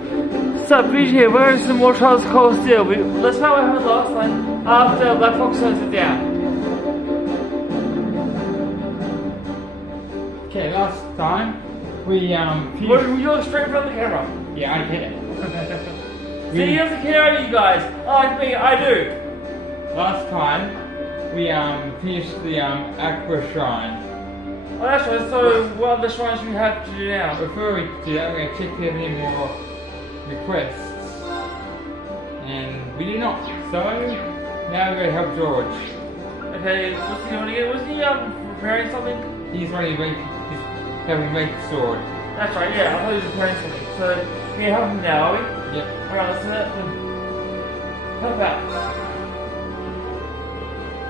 What's up, BJ? Where is some more Charles Cole Steel? Let's not what happened last time after Black Fox turns it down. Okay, last time we You're straight from the camera. Yeah, I get it. See, he doesn't care about you guys. Like me, I do. Last time we finished the Aqua Shrine. Oh, that's right. So, what other shrines do we have to do now? Before we do that, we're gonna check if we have any more requests. And we do not. So now we're gonna help George. Okay, what's he doing again? Was he preparing something? He's helping make the sword. That's right, yeah, I thought he was preparing something. So, can you help him now, are we? Yep. Alright, let's do that. Help out.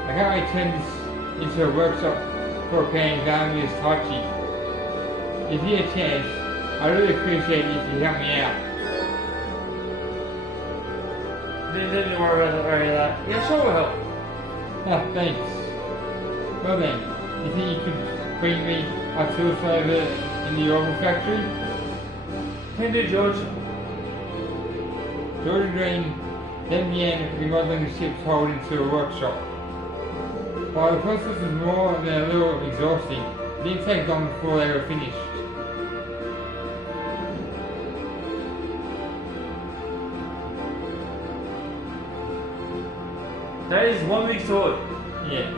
I can't wait to turn this into a workshop for playing Valmy's Tachi. If you get a chance, I'd really appreciate it if you help me out. Didn't worry about that. Yeah, sure will help. Ah, thanks. Well then, you think you could bring me a tool over in the Oracle factory? Can do, George. George Green then began remodeling the ship's hold into a workshop. While the process was more than a little exhausting, it didn't take long before they were finished. That is one big sword. Yeah.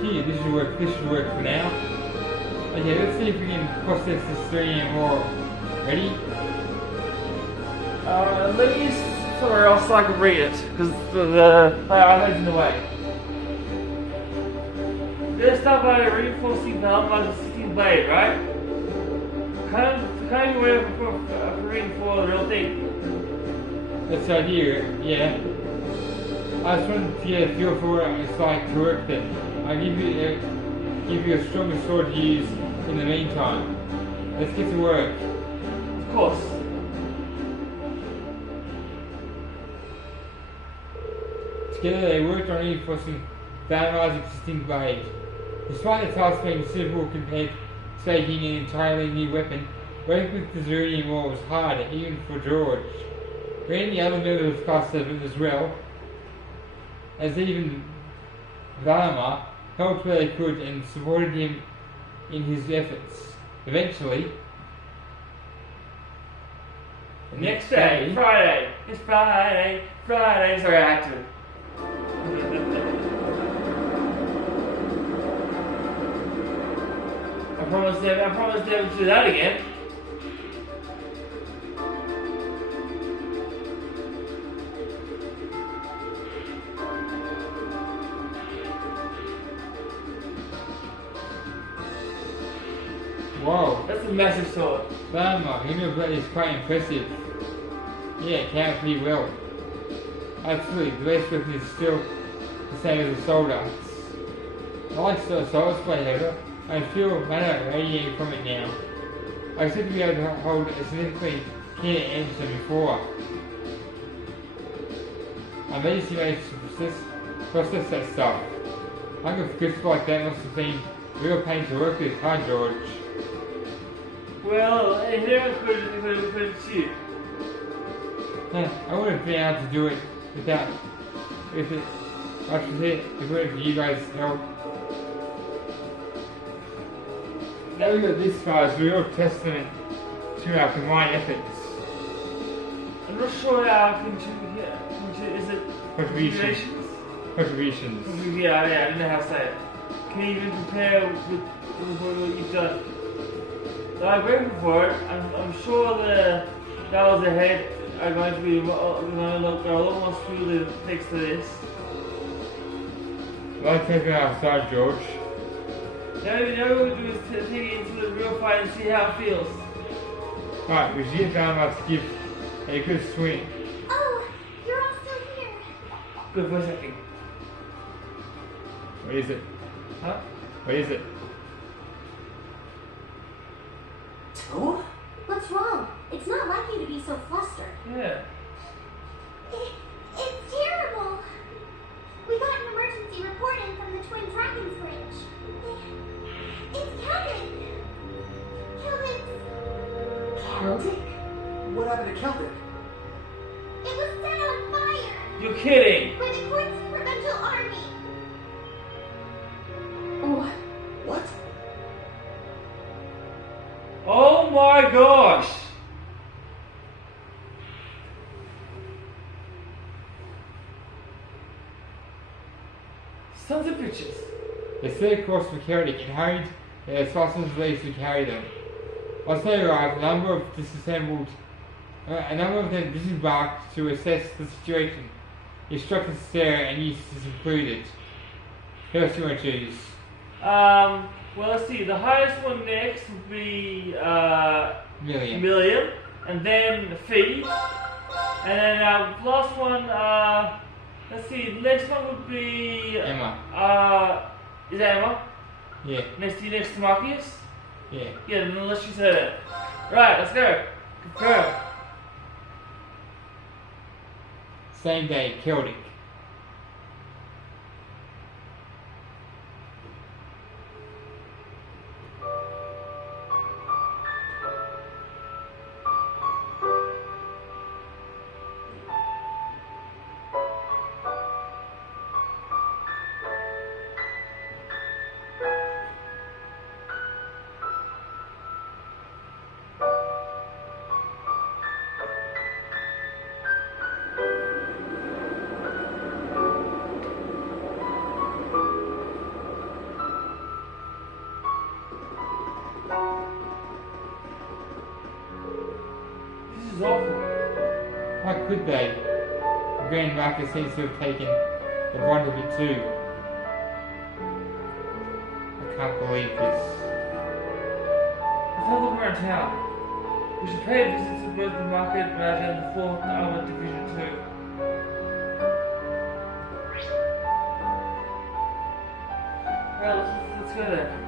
Gee, this should work for now. Okay, let's see if we can process this 3 more. Ready? Let me somewhere else so I can read it, because the iPad's in the way. This stuff by a reinforcing valve by the 16 blade, right? Kind of way for reading for the real thing. That's the idea, yeah. I just wanted to get a feel for what it's like to work there. I'll give you a stronger sword to use in the meantime. Let's get to work. Of course. Together they worked on reinforcing Valmar's existing blade. Despite the task being simple compared to taking an entirely new weapon, working with the Zerunian War was hard, even for George. Ran the other members of Class 7 as well, as even Valmar helped where they could and supported him in his efforts. Eventually, the next day, Friday. It's Friday. Sorry, I had to. I promised never to do that again. Whoa, That's a massive sword. Valmar, your blade is quite impressive. Yeah, it can pretty well. Absolutely, the base weapon is still the same as the Soul Darts. I like the Soul's blade, however. I feel mana radiating from it now. I expect to be able to hold a significantly keener edge than before. I made some ways to process that stuff. Hunger for crisps like that must have been a real pain to work with, huh, George? Well, if anyone could shoot. I would have been able to do it without, if it weren't for you guys' help. Now we got this guy's real testament to our combined efforts. I'm not sure how I can is it Contributions. Yeah, I don't know how to say it. Can you even compare with what you've done? So I'm grateful for it. I'm sure the battles ahead are going to be a lot more smoothly thanks to this. Well, take it outside, George. Now what we do is take it into the real fight and see how it feels. Alright, we should get down to give a good swing. Oh, you're all still here. Good voice acting. What is it? Huh? What is it? Toe? What's wrong? It's not like you to be so flustered. Yeah. It's terrible. We got an emergency report in from the Twin Dragons Bridge. It's Kevin. Kevin Celtic? What happened to Celtic? It was set on fire You're kidding. by the Court's Provincial Army. Oh, What? Oh my gosh. Sons of bitches. They set across for Celtic and hurried their assassins' leads to carry them. Once they arrived, a number of them disembarked to assess the situation. The instructions Sarah and Eustace included. Who else do you want to choose? Well, let's see. The highest one next would be Milliam. and then Fee, and then last one. Let's see. The next one would be Emma. Is that Emma? Yeah. Next to Marcus? Yeah. Yeah. Then let's just say that. Right. Let's go. Confirm. Same day, Celtic. This is awful. How could they? Grand Marcus seems to have taken the brunt of it too. I can't believe this. Let's have a look around town. We should pay a visit to both the Market Manager and the 4th Armored Division too. Well, let's go there.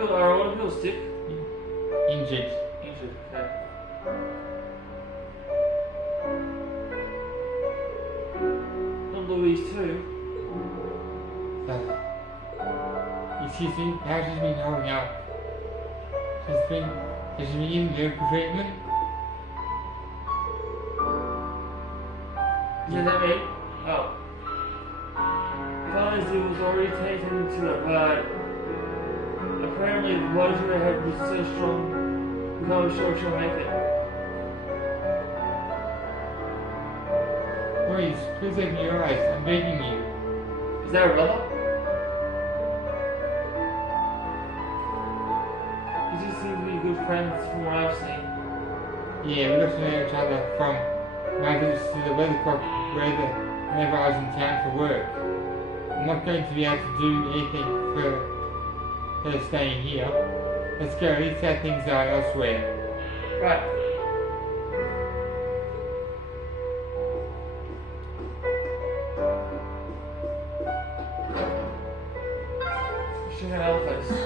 Are a lot of people sick? Injured. Injured, okay. Not Louise too. Excuse me, how's she been holding up? Has she been in medical treatment? Is that me? Oh. Fellas, it was already taken to it, but apparently the blood she had was so strong, we're not sure she'll make it. Please open your eyes, I'm begging you. Is that her brother? You just seem to be good friends from what I've seen. Yeah, we looked at each other from Madras to the weathercock whenever I was in town for work. I'm not going to be able to do anything for her staying here. Let's go, at least how things are elsewhere. Right. Let's check out another place.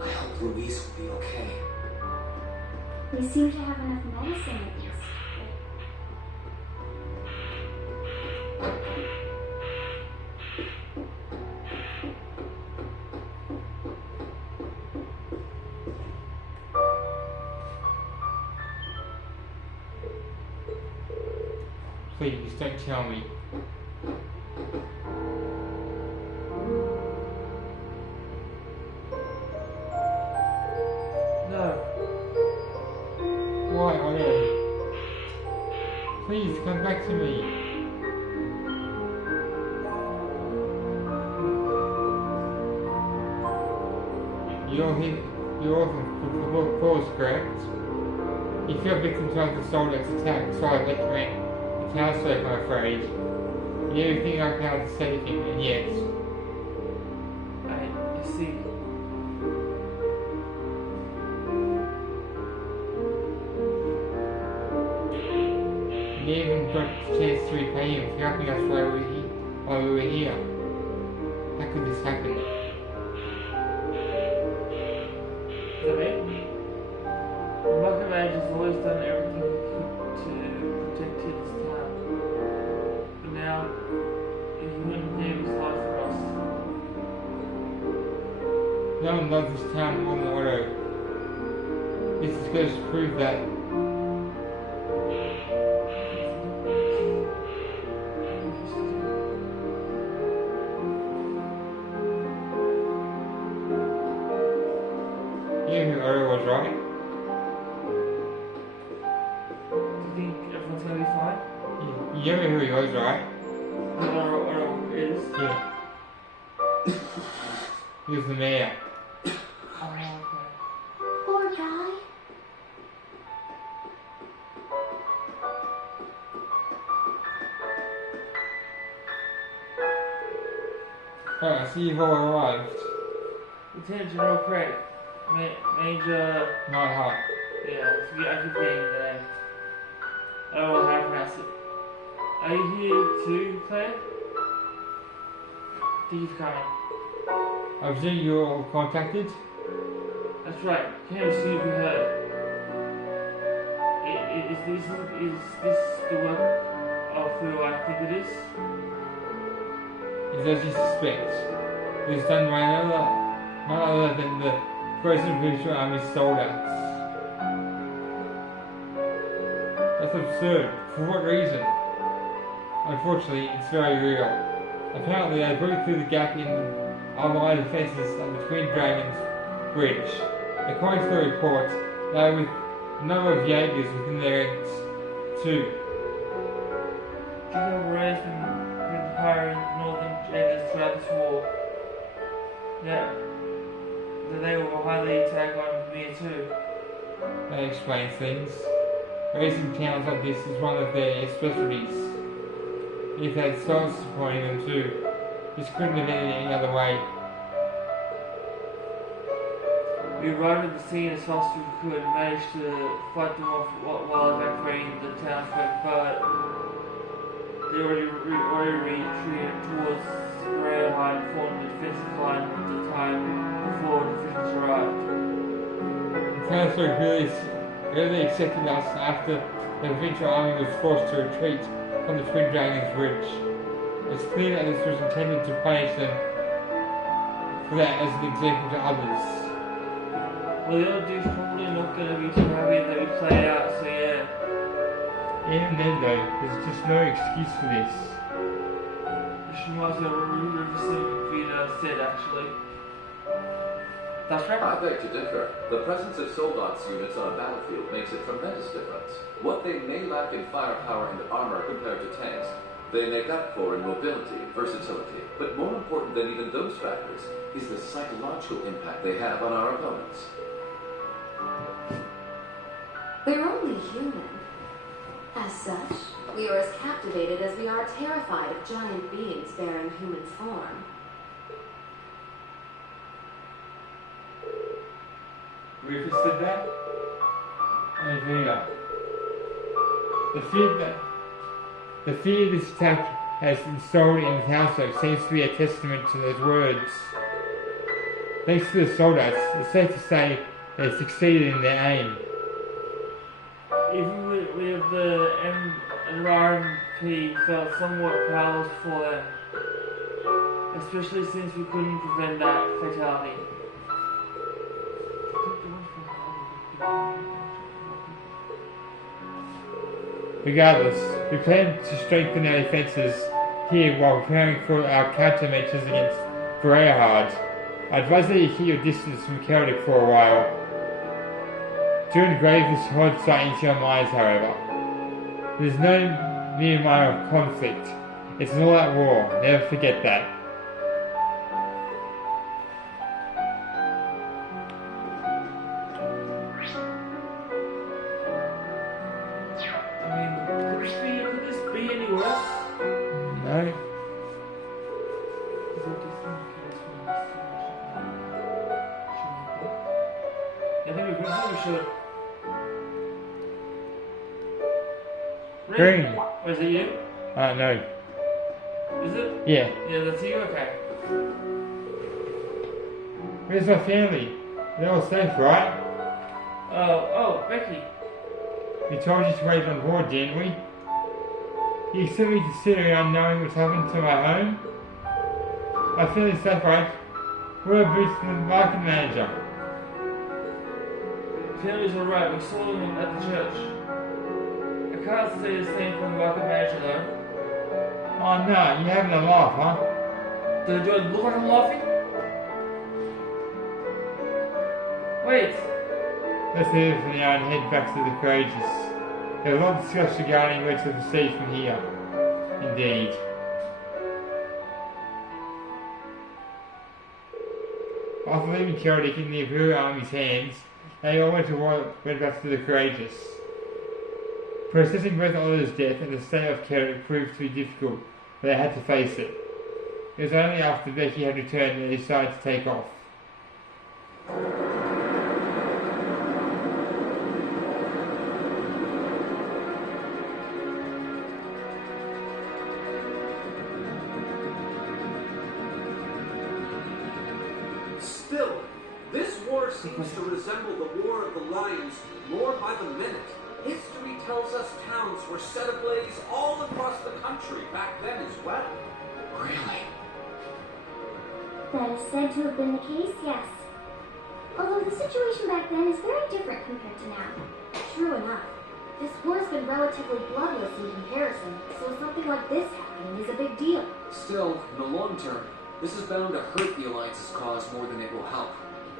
I hope Louise will be okay. they seem to have enough medicine at least. Please, don't tell me. No. Why, Ian? Please, come back to me. You're from Falls, correct? You fell victim to the soldiers' attack, so I let you in. The townsfolk, I'm afraid. You did everything I can to save him, and yet. I see. You even got the chance to repay him for helping us while we were here. How could this happen? No one loves this town more than Otto. This is going to prove that. You know who Otto was, right? Do you think everyone's gonna be fine? You know who he was, right? Or is? Yeah. He was the mayor. Oh, okay. Poor guy. Oh, I see you've all arrived. Lieutenant General Craig. Major. Nighthawk. Yeah, I keep getting the name. Oh, how can I pronounce it? Are you here too, Claire? Thank you for coming. I presume you all contacted? That's right. Can you see if we heard? Is this the work of who I think it is? It's as you suspect. It was done by none other than the Frozen British Army soldiers. That's absurd. For what reason? Unfortunately, it's very real. Apparently, they broke through the gap in our line of fences on the Twin Dragons Bridge. According to the report, they were with a number of Jaegers within their ranks, too. Do you have arrangement with the pirate northern Jaegers throughout this war? Yeah. That they will highly attack on me too. That explains things. Raising towns like this is one of their specialties. If they had souls supporting them too, this couldn't have been any other way. We arrived at the scene as fast as we could and managed to fight them off while evacuating the town, but they already retreated towards Greyhide and formed a defensive line at the time before the Finns arrived. The Chancellor really accepted us after the provincial army was forced to retreat from the Twin Dragons Bridge. It's clear that this was intended to punish them for that as an example to others. Well, the other dude's probably not going to be too happy that we played out, so yeah. Even then though, there's just no excuse for this. She might as well revisit Vita said, actually. That's right. I beg to differ. The presence of Soldats units on a battlefield makes a tremendous difference. What they may lack in firepower and armor compared to tanks, they make up for in mobility and versatility. But more important than even those factors is the psychological impact they have on our opponents. We're only human. As such, we are as captivated as we are terrified of giant beings bearing human form. Rufus said that? And Vega. The fear this attack has installed in the household seems to be a testament to those words. Thanks to the soldiers, it's safe to say they succeeded in their aim. Even with the NRMP felt somewhat powerless for them, especially since we couldn't prevent that fatality. Regardless, we plan to strengthen our defences here while preparing for our countermeasures against Greyhard. I advise that you keep your distance from Celtic for a while. Do engrave this hard sight into your minds, however. There's no mere minor conflict. It's an all-out war. Never forget that. Could this be any worse? No? I think we should. Green. Or is it you? No. Is it? Yeah. Yeah, that's you? Okay. Where's my family? They're all safe, right? Oh, Becky. We told you to wait on board, didn't we? You expect me to sit around knowing what's happened to my home? My family's safe, right? We're Bruce, the market manager. Taylors were right. We saw them at the church. I can't say the same for the market manager though. Oh no, you're having a laugh, huh? Do I look like I'm laughing? Wait. Let's leave it for now and head back to the Courageous. There's a lot discussed regarding where to proceed from here. Indeed. After leaving Celtic in the Imperial Army's hands, they all went back to the Courageous. Processing both Oliver's death and the state of Celtic proved to be difficult, but they had to face it. It was only after Becky had returned that they decided to take off. Still, this war seems to resemble the War of the Lions more by the minute. History tells us towns were set ablaze all across the country back then as well. Really? That is said to have been the case, yes. Although the situation back then is very different compared to now. True enough. This war's been relatively bloodless in comparison, so something like this happening is a big deal. Still, in the long term, this is bound to hurt the Alliance's cause more than it will help.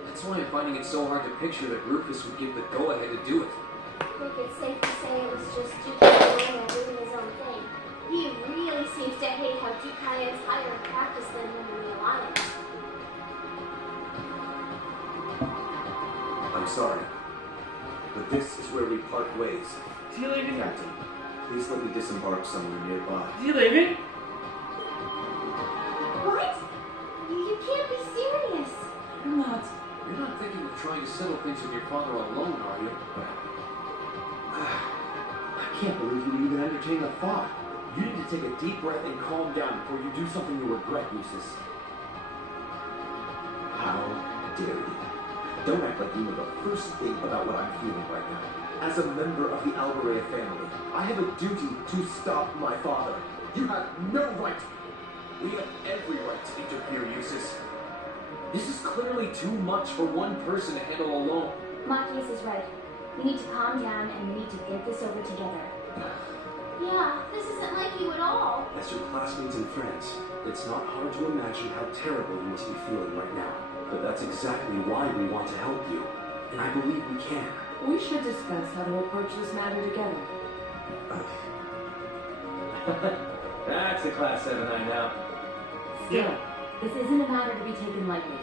That's why I'm finding it so hard to picture that Rufus would give the go-ahead to do it. I think it's safe to say it was just Dukai doing his own thing. He really seems to hate how Dukai is higher in practice than him in the Alliance. I'm sorry, but this is where we part ways. Is he leaving? Captain, please let me disembark somewhere nearby. Is he leaving? What? You can't be serious. You're not thinking of trying to settle things with your father alone, are you? I can't believe you would even entertain the thought. You need to take a deep breath and calm down before you do something you regret, Lucius. How dare you? Don't act like you know the first thing about what I'm feeling right now. As a member of the Alvarez family, I have a duty to stop my father. You have no right. We have every right to interfere, Lucius. This is clearly too much for one person to handle alone. Marcus is right. We need to calm down and we need to get this over together. Yeah, this isn't like you at all. As your classmates and friends, it's not hard to imagine how terrible you must be feeling right now. But that's exactly why we want to help you. And I believe we can. We should discuss how to approach this matter together. That's a Class 7-9 now. Still, this isn't a matter to be taken lightly.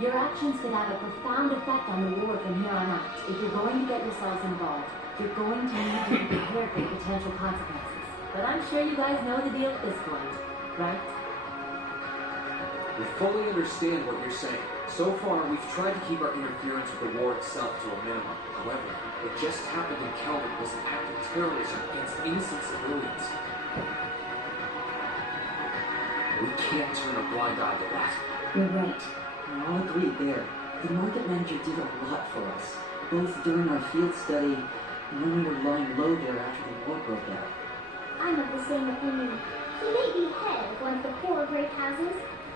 Your actions could have a profound effect on the war from here on out. If you're going to get yourselves involved, you're going to need to be prepared for potential consequences. But I'm sure you guys know the deal at this point, right? We fully understand what you're saying. So far, we've tried to keep our interference with the war itself to a minimum. However, what just happened in Kelvin was an act of terrorism against innocent civilians. We can't turn a blind eye to that. You're right. I'll agree there. The market manager did a lot for us, both during our field study and when we were lying low there after the war broke out. I'm of the same opinion. He may be head of one of the poor great houses,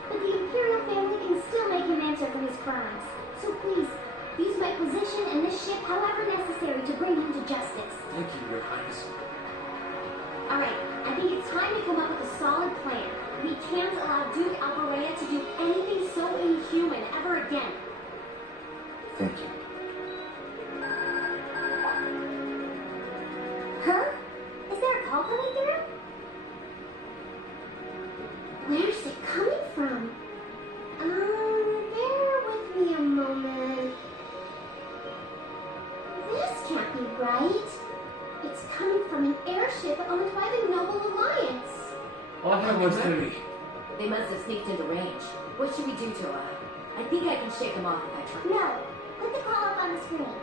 but the Imperial family can still make him answer for his crimes. So please, use my position and this ship however necessary to bring him to justice. Thank you, Your Highness. Alright, I think it's time to come up with a solid plan. We can't allow Duke Alvarez to do anything so inhuman ever again. Thank you. Huh? Is there a call coming through? Where's it coming from? Bear with me a moment. This can't be right. It's coming from an airship owned by the Noble Alliance. All I have was to They must have sneaked into range. What should we do, Toa? I think I can shake them off if I try. No, put the call up on the screen.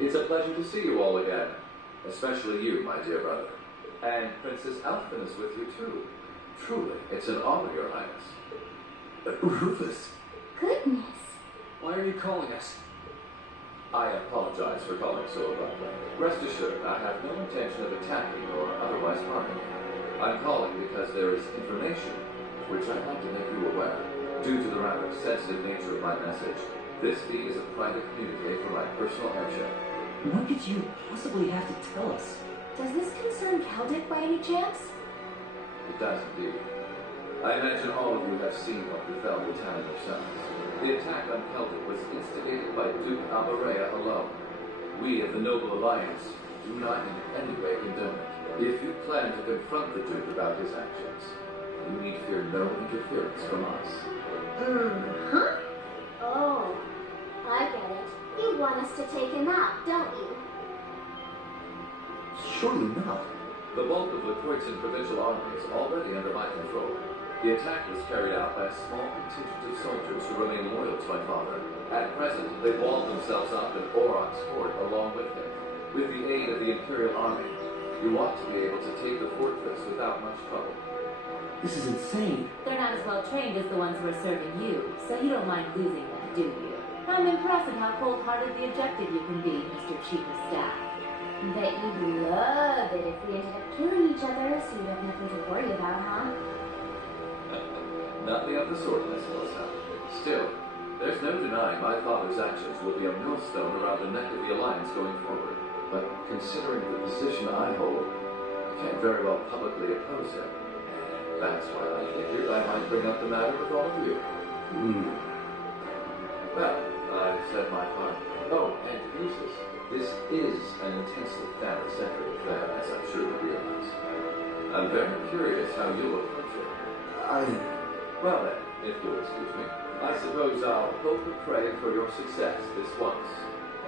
It's a pleasure to see you all again. Especially you, my dear brother. And Princess Elfin is with you too. Truly, it's an honor, Your Highness. Rufus, Goodness. Why are you calling us? I apologize for calling so abruptly. Rest assured, I have no intention of attacking or otherwise harming you. I'm calling because there is information which I'd like to make you aware. Due to the rather sensitive nature of my message, this fee is a private communique for my personal airship. What could you possibly have to tell us? Does this concern Keldic by any chance? It does indeed. I imagine all of you have seen what befell the town yourselves. The attack on Celtic was instigated by Duke Alvarea alone. We of the Noble Alliance do not in any way condone it. If you plan to confront the Duke about his actions, you need fear no interference from us. Huh? Oh, I get it. You want us to take him out, don't you? Surely not. The bulk of the Croydon provincial army is already under my control. The attack was carried out by a small contingent of soldiers who remain loyal to my father. At present, they walled themselves up in Aurochs Fort along with him. With the aid of the Imperial Army, you ought to be able to take the fortress without much trouble. This is insane. They're not as well trained as the ones who are serving you, so you don't mind losing them, do you? I'm impressed at how cold-heartedly objective you can be, Mr. Chief of Staff. Bet you'd love it if we ended up killing each other, so you have nothing to worry about, huh? Nothing of the sort, Miss Melissa. Still, there's no denying my father's actions will be a millstone around the neck of the Alliance going forward. But considering the position I hold, I can't very well publicly oppose him. That's why I figured I might bring up the matter with all of you. Well, I've said my part. Oh, and Eustace, this is an intensely family-centric affair, as I'm sure you realize. I'm very curious how you'll approach it. Well then, if you'll excuse me, I suppose I'll hope and pray for your success this once,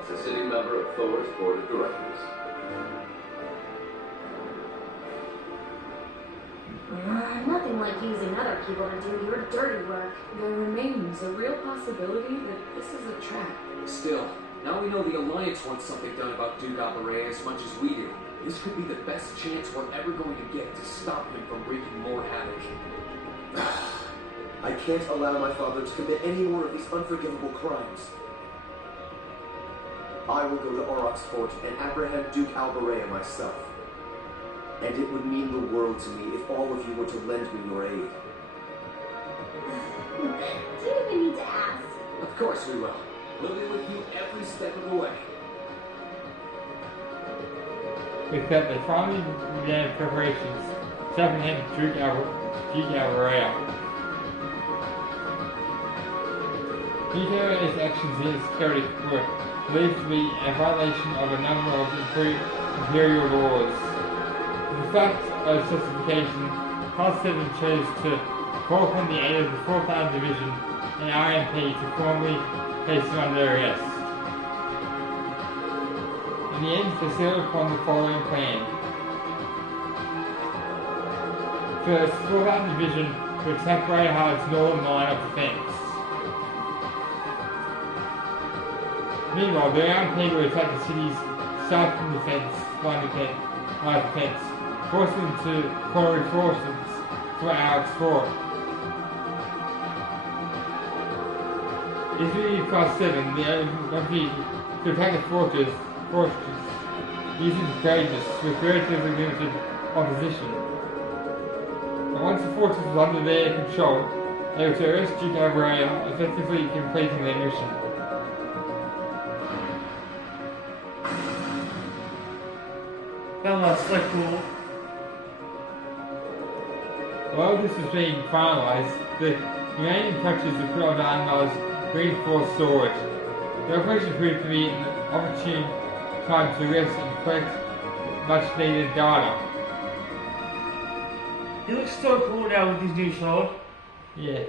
as a sitting member of Thor's Board of Directors. Nothing like using other people to do your dirty work. There remains a real possibility that this is a trap. Still, now we know the Alliance wants something done about Duke Alvarea as much as we do. This could be the best chance we're ever going to get to stop him from wreaking more havoc. I can't allow my father to commit any more of these unforgivable crimes. I will go to Aurochs Fort and apprehend Duke Alvarea myself. And it would mean the world to me if all of you were to lend me your aid. Do you even need to ask? Of course we will. We'll be with you every step of the way. With that, they finally began preparations to apprehend Duke Alvarea. Duke Alvarea's actions in his Celtic were believed to be a violation of a number of imperial laws. In fact of justification, Part 7 chose to call upon the aid of the 4th Armed Division and RMP to formally place him under arrest. In the end, they settled upon the following plan. First, 4th Armed Division would attack Greyheart's northern line of defense. Meanwhile, the RMP would attack the city's southern line of defense, forcing them to call reinforcements to Aurochs Fort. If Class 7, the RMP to attack the fortress using braveness with relatively limited opposition. And once the fortress was under their control, they were to arrest Duke Alvarea, effectively completing their mission. That was so cool. While this was being finalised, the remaining touches were put on Arnmar's reinforced sword. The operation proved to be an opportune time to rest and collect much needed data. He looks so cool now with his new sword. Yeah.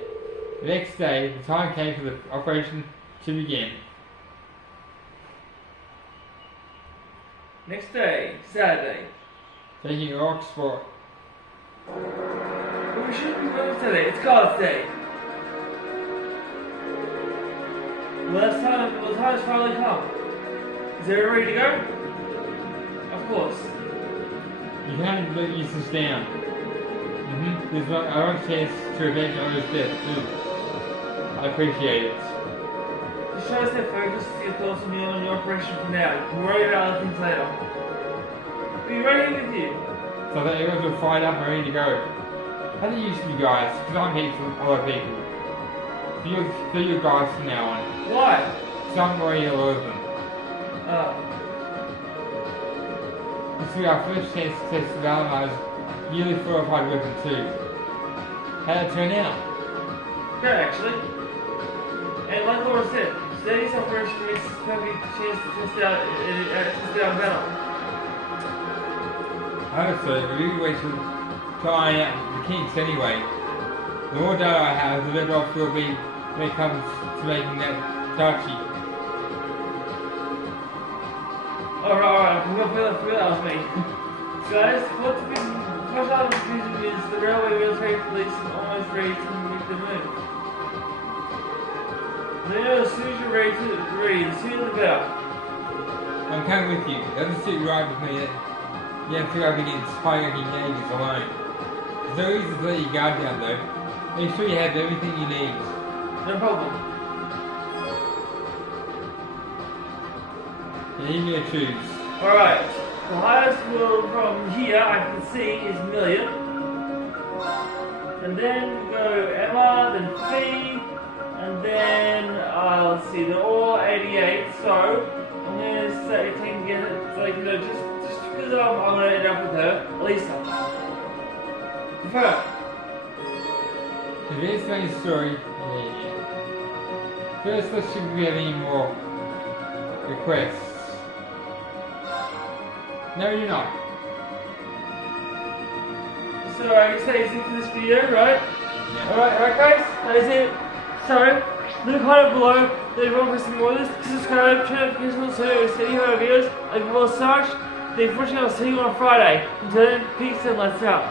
The next day, the time came for the operation to begin. Next day, Saturday. Taking Aurochs Fort. But we shouldn't be running today, it's God's day. Well, the time has finally come. Is everyone ready to go? Of course. You can't let Eustace down. There's no chance to avenge others' death too. I appreciate it. Just try to stay focused with your thoughts on your operation for now. You can worry about other things later. Be ready with you. so that everyone's all fired up and ready to go. How do you used to be, guys? Because I'm here for other people. So you're guys from now on. Why? So I'm already a lot of them. This will be our first chance to test the Valentine's yearly fortified weapon too. How'd it turn out? Good, actually. And like Laura said, today's our first race, perfect chance to test it out in battle. I hope so, but we wait to try out the kinks anyway. The more data I have, the better off we'll be when it comes to making that Tachi. Alright, forgot that was me. Guys, what's been first out of the season is the railway military police is almost ready to make the move. Then as soon as you're ready, the sooner the better. I'm coming with you. It doesn't sit right with me that you have to go up against high-ranking Jaegers alone. It's no reason to let your guard down though. Make sure you have everything you need. No problem. Yeah, you can choose. Alright, the highest will from here I can see is Million. And then we go Emma, then Fee, and then let's see, they're all 88, so I'm gonna say take and get it, like, you know, just because I'm gonna end up with her, Lisa. Confirm. The very strange story. Yeah. First, let's see if we have any more requests. No, you're not. So I guess that is it for this video, right? Yeah. Alright guys, that is it. So, leave a comment below, let everyone for some more of this, subscribe, turn notifications so you see more videos, like more search. Then unfortunately I'll see you on Friday. Until then, peace and let's out.